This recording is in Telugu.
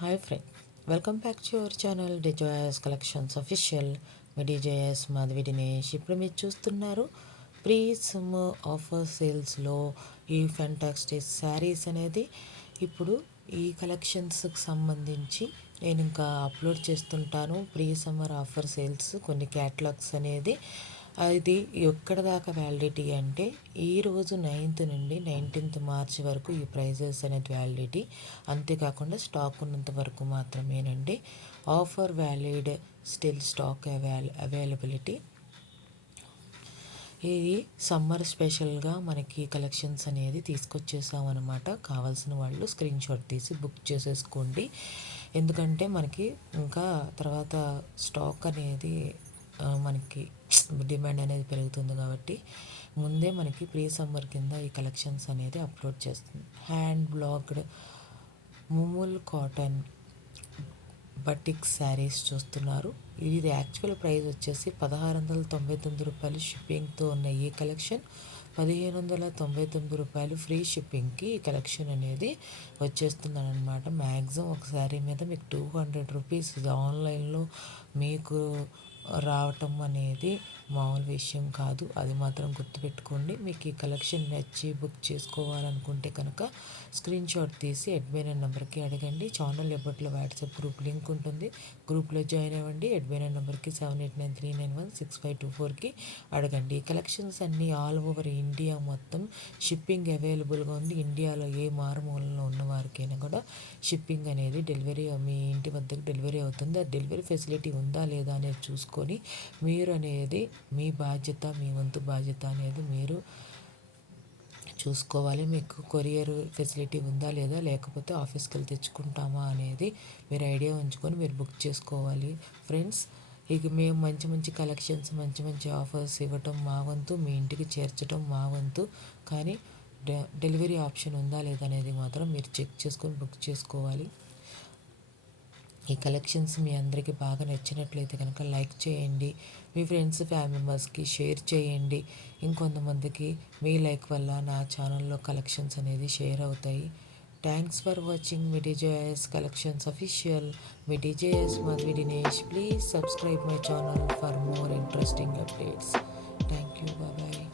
Hi friend, welcome back to our channel డిజోయస్ కలెక్షన్స్ అఫీషియల్. మీ డిజోయస్ మాధవి దినేష్. ఇప్పుడు మీరు చూస్తున్నారు ప్రీ సమ్మర్ ఆఫర్ సేల్స్లో ఈ ఫెంటాస్టిక్ శారీస్ అనేది. ఇప్పుడు ఈ కలెక్షన్స్కి సంబంధించి నేను ఇంకా అప్లోడ్ చేస్తుంటాను. ప్రీ సమ్మర్ ఆఫర్ సేల్స్ కొన్ని క్యాటలాగ్స్ అనేది. అది ఎక్కడ దాకా వ్యాలిడిటీ అంటే ఈరోజు 9th నుండి 19th మార్చ్ వరకు ఈ ప్రైజెస్ అనేది వ్యాలిడిటీ. అంతేకాకుండా స్టాక్ ఉన్నంత వరకు మాత్రమేనండి. Offer valid, still stock availability. ఇది సమ్మర్ స్పెషల్గా మనకి కలెక్షన్స్ అనేది తీసుకొచ్చేసామన్నమాట. కావాల్సిన వాళ్ళు స్క్రీన్ షాట్ తీసి బుక్ చేసేసుకోండి. ఎందుకంటే మనకి ఇంకా తర్వాత స్టాక్ అనేది మనకి డిమాండ్ అనేది పెరుగుతుంది కాబట్టి ముందే మనకి ప్రీ సమ్మర్ కింద ఈ కలెక్షన్స్ అనేది అప్లోడ్ చేస్తుంది. హ్యాండ్ బ్లాక్డ్ ముముల్ కాటన్ బటిక్ శారీస్ చూస్తున్నారు. ఇది యాక్చువల్ ప్రైస్ వచ్చేసి 1699 రూపాయలు షిప్పింగ్తో ఉన్న ఈ కలెక్షన్ 1599 రూపాయలు ఫ్రీ షిప్పింగ్కి ఈ కలెక్షన్ అనేది వచ్చేస్తున్నాను అనమాట. మ్యాక్సిమం ఒక శారీ మీద మీకు 200 రూపీస్ ఆన్లైన్లో మీకు రావటం అనేది మామూలు విషయం కాదు. అది మాత్రం గుర్తుపెట్టుకోండి. మీకు ఈ కలెక్షన్ నచ్చి బుక్ చేసుకోవాలనుకుంటే కనుక స్క్రీన్ షాట్ తీసి అడ్మిన్ నెంబర్కి అడగండి. ఛానల్ ఎప్పట్లో వాట్సాప్ గ్రూప్ లింక్ ఉంటుంది, గ్రూప్లో జాయిన్ అవ్వండి. అడ్మిన్ నెంబర్కి 7893916524కి అడగండి. ఈ కలెక్షన్స్ అన్నీ ఆల్ ఓవర్ ఇండియా మొత్తం షిప్పింగ్ అవైలబుల్గా ఉంది. ఇండియాలో ఏ మారుమూలలో ఉన్న వారికైనా కూడా షిప్పింగ్ అనేది డెలివరీ మీ ఇంటి వద్దకు డెలివరీ అవుతుంది. ఆ డెలివరీ ఫెసిలిటీ ఉందా లేదా అనేది చూసుకొని మీరు అనేది మీ బాధ్యత, మీ వంతు బాధ్యత అనేది మీరు చూసుకోవాలి. మీకు కొరియర్ ఫెసిలిటీ ఉందా లేదా, లేకపోతే ఆఫీస్కి వెళ్ళి తెచ్చుకుంటామా అనేది మీరు ఐడియా ఉంచుకొని మీరు బుక్ చేసుకోవాలి ఫ్రెండ్స్. ఇక మేము మంచి మంచి కలెక్షన్స్, మంచి మంచి ఆఫర్స్ ఇవ్వటం మా వంతు, మీ ఇంటికి చేర్చడం మా వంతు. కానీ డెలివరీ ఆప్షన్ ఉందా లేదా అనేది మాత్రం మీరు చెక్ చేసుకొని బుక్ చేసుకోవాలి. ఈ కలెక్షన్స్ మీ అందరికీ బాగా నచ్చినట్లయితే కనుక లైక్ చేయండి. మీ ఫ్రెండ్స్, ఫ్యామిలీ మెంబర్స్కి షేర్ చేయండి. ఇంకొంతమందికి మీ లైక్ వల్ల నా ఛానల్లో కలెక్షన్స్ అనేది షేర్ అవుతాయి. థ్యాంక్స్ ఫర్ వాచింగ్ మీ డిజేఎస్ కలెక్షన్స్ అఫీషియల్. మీ DJS Madhavi Dinesh. Please subscribe my channel for more interesting updates. Thank you. Bye.